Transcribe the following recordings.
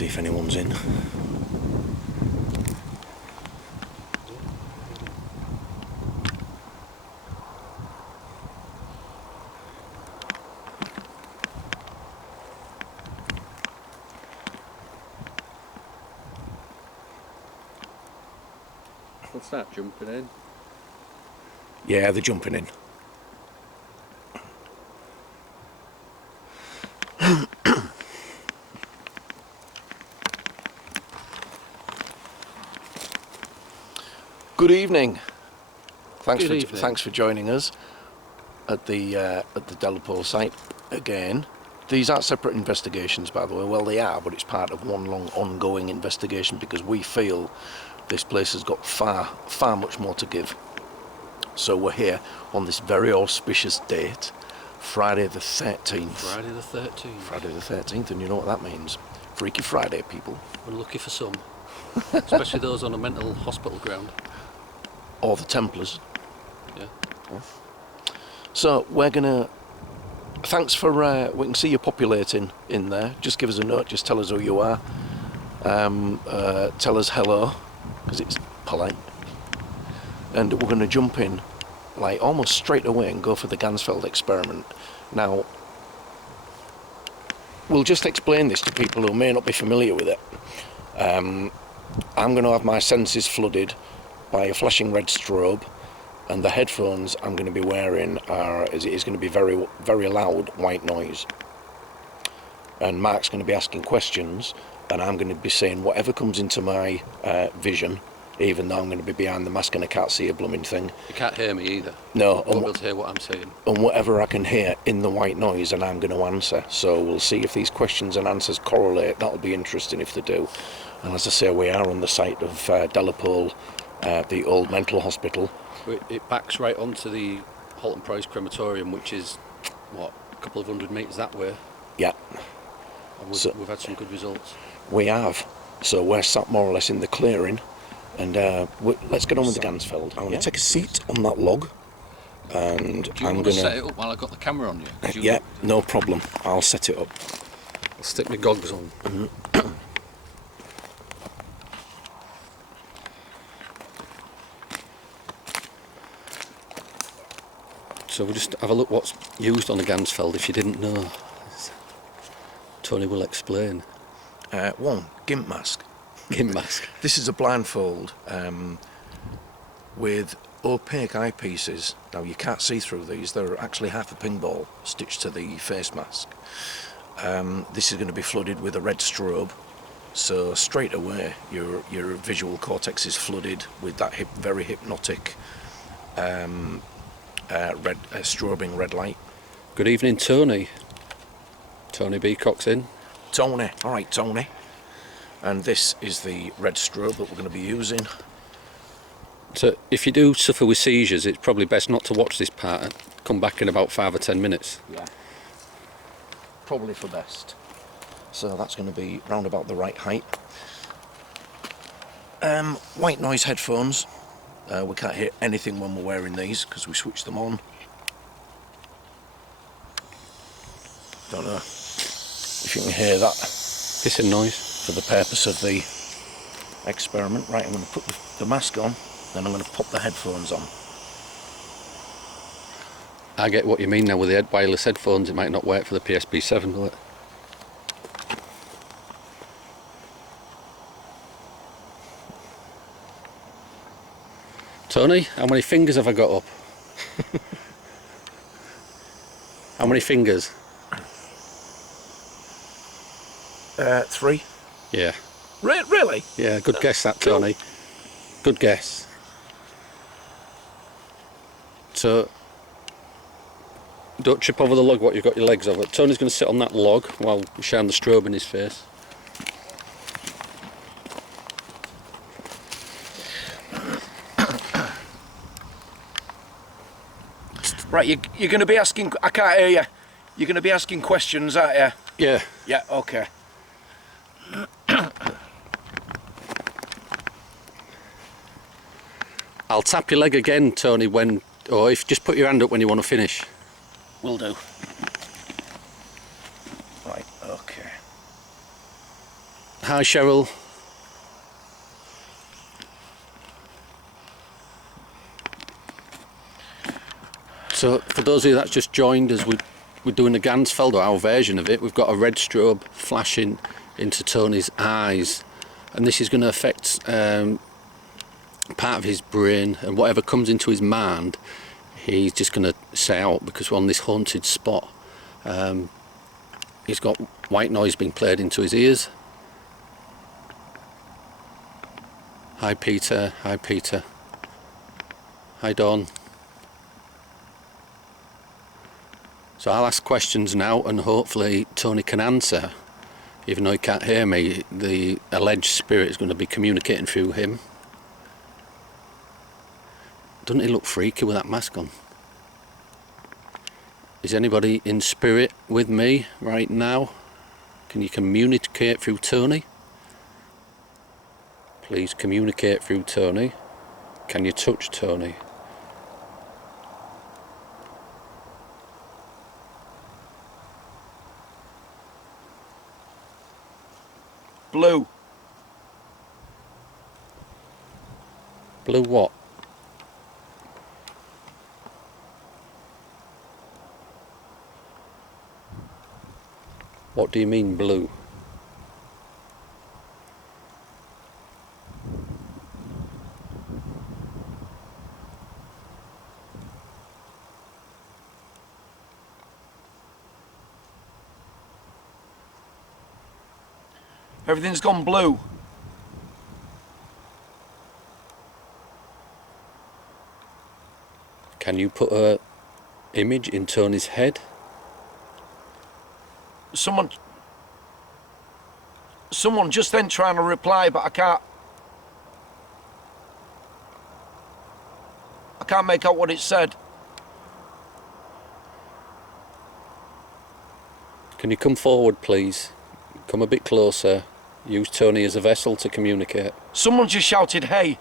See if anyone's in. They'll start jumping in. Yeah, they're jumping in. Good evening. Thanks for joining us at the Delapole site again. These aren't separate investigations, by the way. Well, they are, but it's part of one long ongoing investigation because we feel this place has got far much more to give. So we're here on this very auspicious date, Friday the 13th. Friday the 13th. Friday the 13th, and you know what that means. Freaky Friday, people. Unlucky for some, especially those on a mental hospital ground. Or the Templars. Yeah. So we're gonna. Thanks for. We can see you populating in there. Just give us a note. Just tell us who you are. Tell us hello, because it's polite. And we're going to jump in, like almost straight away, and go for the Ganzfeld experiment. Now, we'll just explain this to people who may not be familiar with it. I'm going to have my senses flooded by a flashing red strobe, and the headphones I'm going to be wearing is going to be very, very loud white noise. And Mark's going to be asking questions, and I'm going to be saying whatever comes into my vision, even though I'm going to be behind the mask and I can't see a blooming thing. You can't hear me either. No. You won't be able to hear what I'm saying. And whatever I can hear in the white noise, and I'm going to answer. So we'll see if these questions and answers correlate. That'll be interesting if they do. And as I say, we are on the site of Delapole, the old mental hospital. It backs right onto the Halton Price crematorium, which is, what, a couple of 100 metres that way. Yeah. And we've had some good results. We have. So we're sat more or less in the clearing. And let's get on with the Ganzfeld. I'm going to take a seat on that log. And Do you want to set it up while I've got the camera on you? Yeah, no problem. I'll set it up. I'll stick my goggles on. Mm-hmm. So we'll just have a look what's used on the Ganzfeld if you didn't know. Tony will explain. One, gimp mask. Gimp mask. This is a blindfold with opaque eyepieces. Now you can't see through these. They're actually half a ping ball stitched to the face mask. This is going to be flooded with a red strobe. So straight away your visual cortex is flooded with that very hypnotic strobing red light. Good evening, Tony. Tony Beacock's in. Tony. All right, Tony. And this is the red strobe that we're going to be using. So if you do suffer with seizures, it's probably best not to watch this part and come back in about 5 or 10 minutes. Yeah. Probably for best. So that's going to be round about the right height. White noise headphones. We can't hear anything when we're wearing these because we switch them on. Don't know if you can hear that. Hissing noise. For the purpose of the experiment. Right, I'm going to put the mask on, then I'm going to pop the headphones on. I get what you mean now with the wireless headphones. It might not work for the P.S.I, will it? Tony, how many fingers have I got up? How many fingers? 3. Yeah. Really? Yeah, good guess that, Tony. Cool. Good guess. So, don't trip over the log what you've got your legs over. Tony's going to sit on that log while we shine the strobe in his face. Right, you're going to be asking... I can't hear you. You're going to be asking questions, aren't you? Yeah. Yeah, okay. I'll tap your leg again, Tony, or if just put your hand up when you want to finish. Will do. Right, okay. Hi Cheryl. So for those of you that's just joined us, we're doing the Ganzfeld, or our version of it. We've got a red strobe flashing into Tony's eyes, and this is going to affect part of his brain, and whatever comes into his mind he's just going to say out, because we're on this haunted spot. He's got white noise being played into his ears. Hi Peter, hi Peter. Hi Dawn. So I'll ask questions now and hopefully Tony can answer. Even though he can't hear me, the alleged spirit is going to be communicating through him. Doesn't he look freaky with that mask on? Is anybody in spirit with me right now? Can you communicate through Tony? Please communicate through Tony. Can you touch Tony? Blue. Blue what? What do you mean blue? Everything's gone blue. Can you put a image in Tony's head? Someone just then trying to reply, but I can't make out what it said. Can you come forward please? Come a bit closer. Use Tony as a vessel to communicate. Someone just shouted, hey.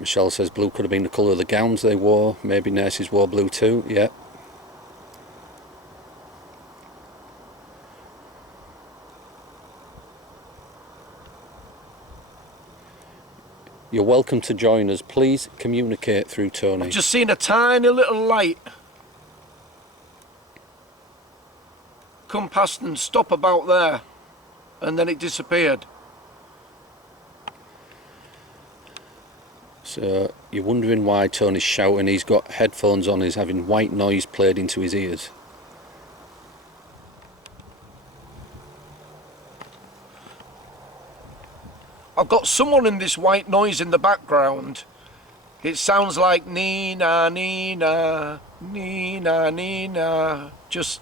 Michelle says blue could have been the colour of the gowns they wore. Maybe nurses wore blue too. Yeah. You're welcome to join us. Please communicate through Tony. I've just seen a tiny little light come past and stop about there, and then it disappeared. So you're wondering why Tony's shouting. He's got headphones on, he's having white noise played into his ears. I've got someone in this white noise in the background. It sounds like Nina, Nina, Nina, Nina. Just,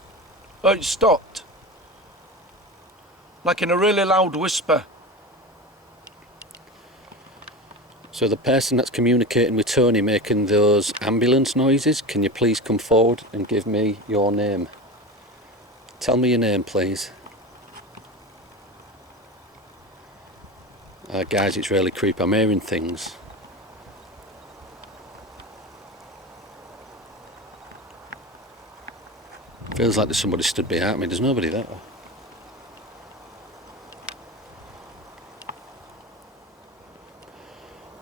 oh, it stopped. Like in a really loud whisper. So the person that's communicating with Tony making those ambulance noises, can you please come forward and give me your name? Tell me your name please. Guys, it's really creepy. I'm hearing things. Feels like there's somebody stood behind me. There's nobody there.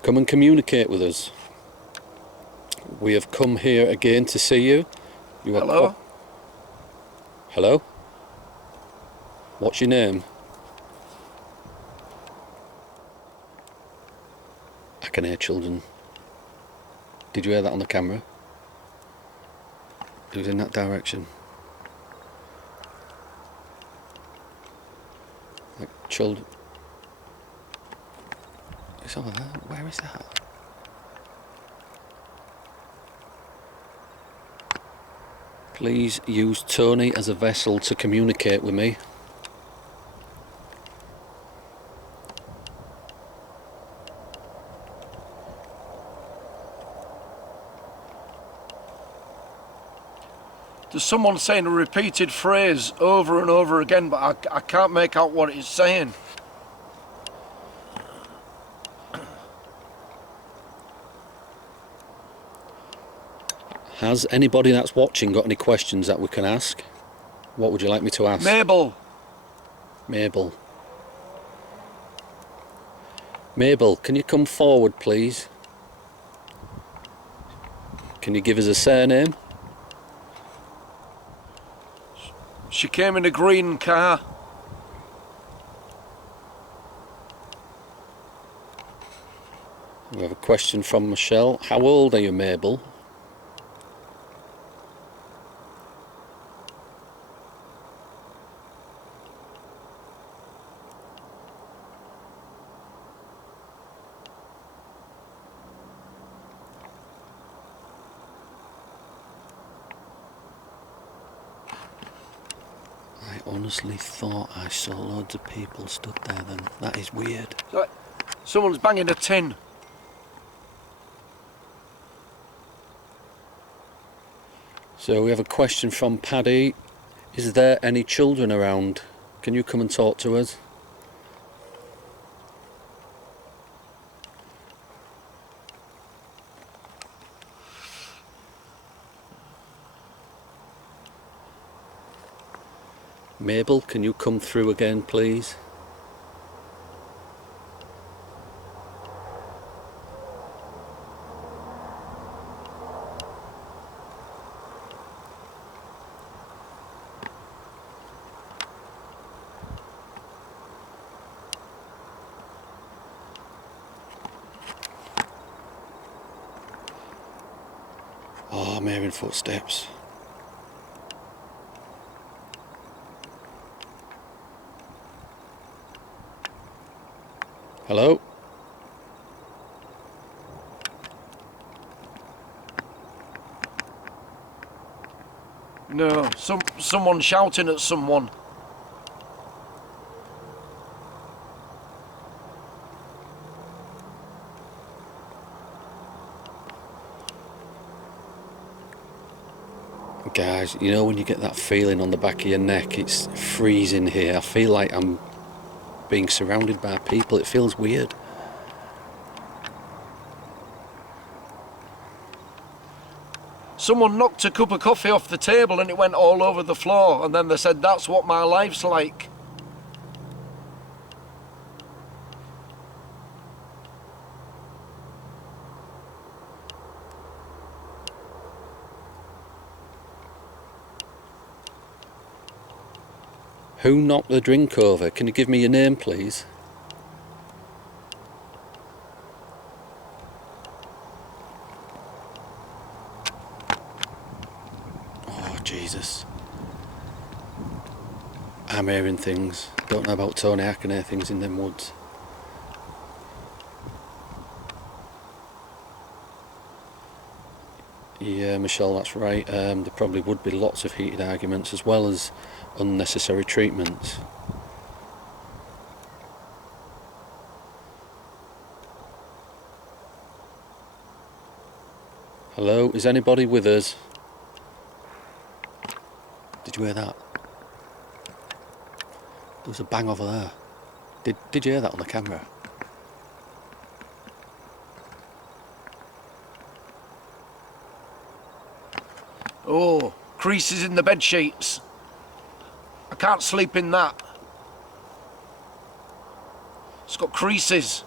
Come and communicate with us. We have come here again to see you. Hello? Hello? What's your name? I can hear children. Did you hear that on the camera? It was in that direction. Like children. It's over there. Where is that? Please use Tony as a vessel to communicate with me. There's someone saying a repeated phrase over and over again, but I can't make out what it's saying. Has anybody that's watching got any questions that we can ask? What would you like me to ask? Mabel. Mabel. Mabel, can you come forward, please? Can you give us a surname? She came in a green car. We have a question from Michelle. How old are you, Mabel? I honestly thought I saw loads of people stood there then. That is weird. Someone's banging a tin. So we have a question from Paddy. Is there any children around? Can you come and talk to us? Mabel, can you come through again, please? Oh, I'm hearing footsteps. Hello? No, someone shouting at someone. Guys, you know when you get that feeling on the back of your neck, it's freezing here. I feel like I'm being surrounded by people. It feels weird. Someone knocked a cup of coffee off the table and it went all over the floor, and then they said, "That's what my life's like." Who knocked the drink over? Can you give me your name, please? Oh, Jesus. I'm hearing things. Don't know about Tony, I can hear things in them woods. Yeah, Michelle, that's right. There probably would be lots of heated arguments as well as unnecessary treatments. Hello, is anybody with us? Did you hear that? There was a bang over there. Did you hear that on the camera? Oh, creases in the bed sheets. I can't sleep in that. It's got creases.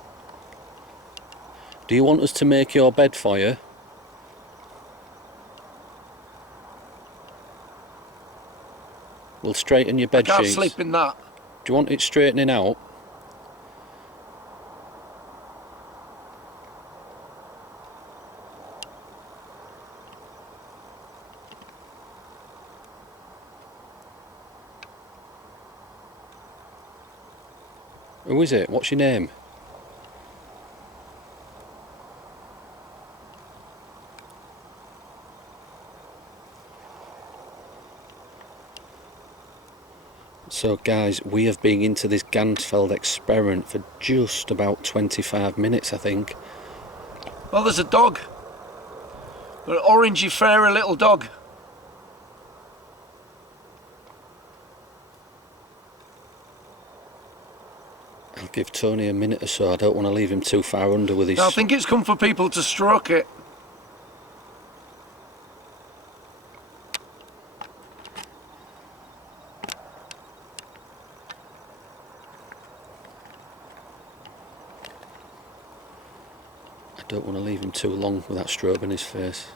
Do you want us to make your bed for you? We'll straighten your bed sheets. I can't sleep in that. Do you want it straightening out? Who is it? What's your name? So guys, we have been into this Ganzfeld experiment for just about 25 minutes, I think. Well, there's a dog. An orangey, fairy little dog. I'll give Tony a minute or so. I don't want to leave him too far under with his... I think it's come for people to stroke it. Don't want to leave him too long with that strobe in his face.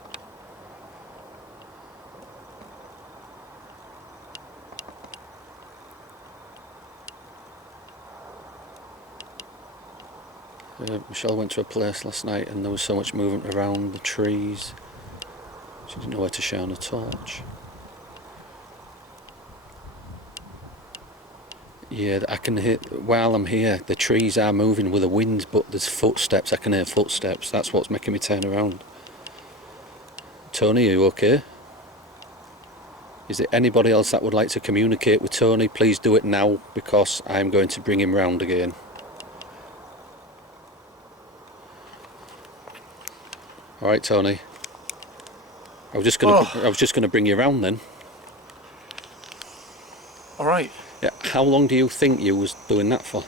Michelle went to a place last night and there was so much movement around the trees. She didn't know where to shine a torch. Yeah, I can hear, while I'm here, the trees are moving with the wind, but there's footsteps. I can hear footsteps. That's what's making me turn around. Tony, are you okay? Is there anybody else that would like to communicate with Tony? Please do it now, because I'm going to bring him round again. All right, Tony. I was just gonna bring you round then. All right. Yeah. How long do you think you was doing that for?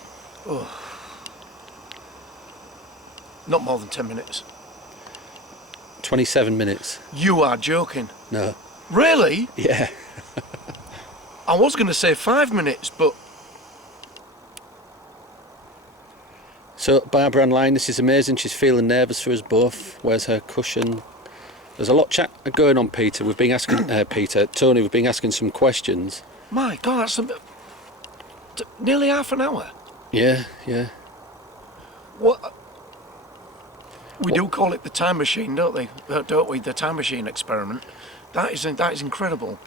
Oh. Not more than 10 minutes. 27 minutes. You are joking. No. Really? Yeah. I was going to say 5 minutes, but... So, Barbara online, this is amazing. She's feeling nervous for us both. Where's her cushion? There's a lot of chat going on, Peter. We've been asking... Tony, we've been asking some questions. My God, that's nearly half an hour. Yeah, yeah. What? We do call it the time machine, don't we? The time machine experiment. That is incredible.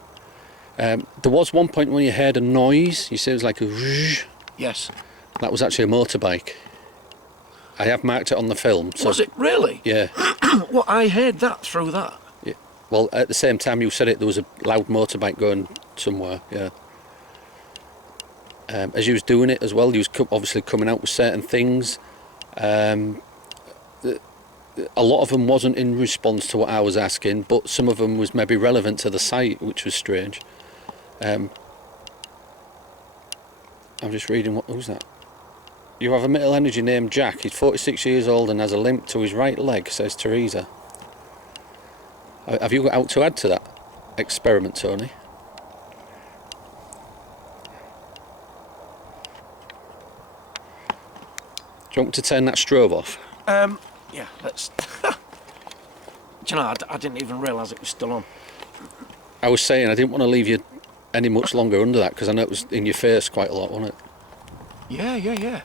There was one point when you heard a noise. You said it was like a whoosh. Yes. That was actually a motorbike. I have marked it on the film. So, was it really? Yeah. Well, I heard that through that. Yeah. Well, at the same time you said it, there was a loud motorbike going somewhere. Yeah. As you was doing it as well, you was obviously coming out with certain things. A lot of them wasn't in response to what I was asking, but some of them was maybe relevant to the site, which was strange. I'm just reading. Who's that? You have a middle energy named Jack. He's 46 years old and has a limp to his right leg, says Teresa. Have you got out to add to that experiment, Tony? Do you want me to turn that strobe off? Yeah, let's... Do you know, I didn't even realise it was still on. I was saying I didn't want to leave you any much longer under that, because I know it was in your face quite a lot, wasn't it? Yeah.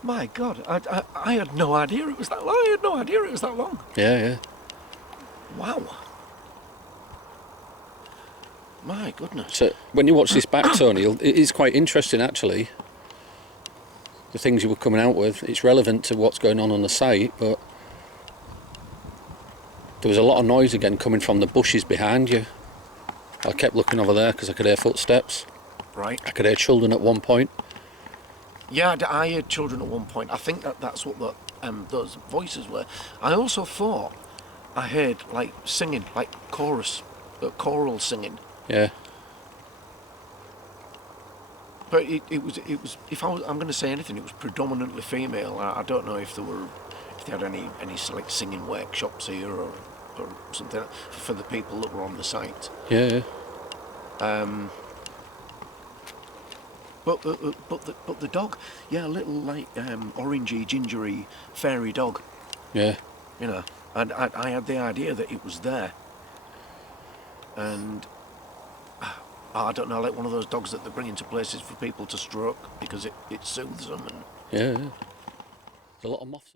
My God, I had no idea it was that long. I had no idea it was that long. Yeah. Wow. My goodness. So when you watch this back, Tony, it is quite interesting actually. The things you were coming out with, it's relevant to what's going on the site, but there was a lot of noise again coming from the bushes behind you. I kept looking over there because I could hear footsteps. Right. I could hear children at one point. Yeah, I heard children at one point. I think that's what those voices were. I also thought I heard like singing, like choral singing. Yeah. But it was. I'm going to say anything, it was predominantly female. I don't know if they had any like singing workshops here or something for the people that were on the site. Yeah. But the dog, yeah, a little like orangey, gingery, fairy dog. Yeah. You know, and I had the idea that it was there. And I don't know, like one of those dogs that they bring into places for people to stroke because it soothes them. And Yeah. There's a lot of moths.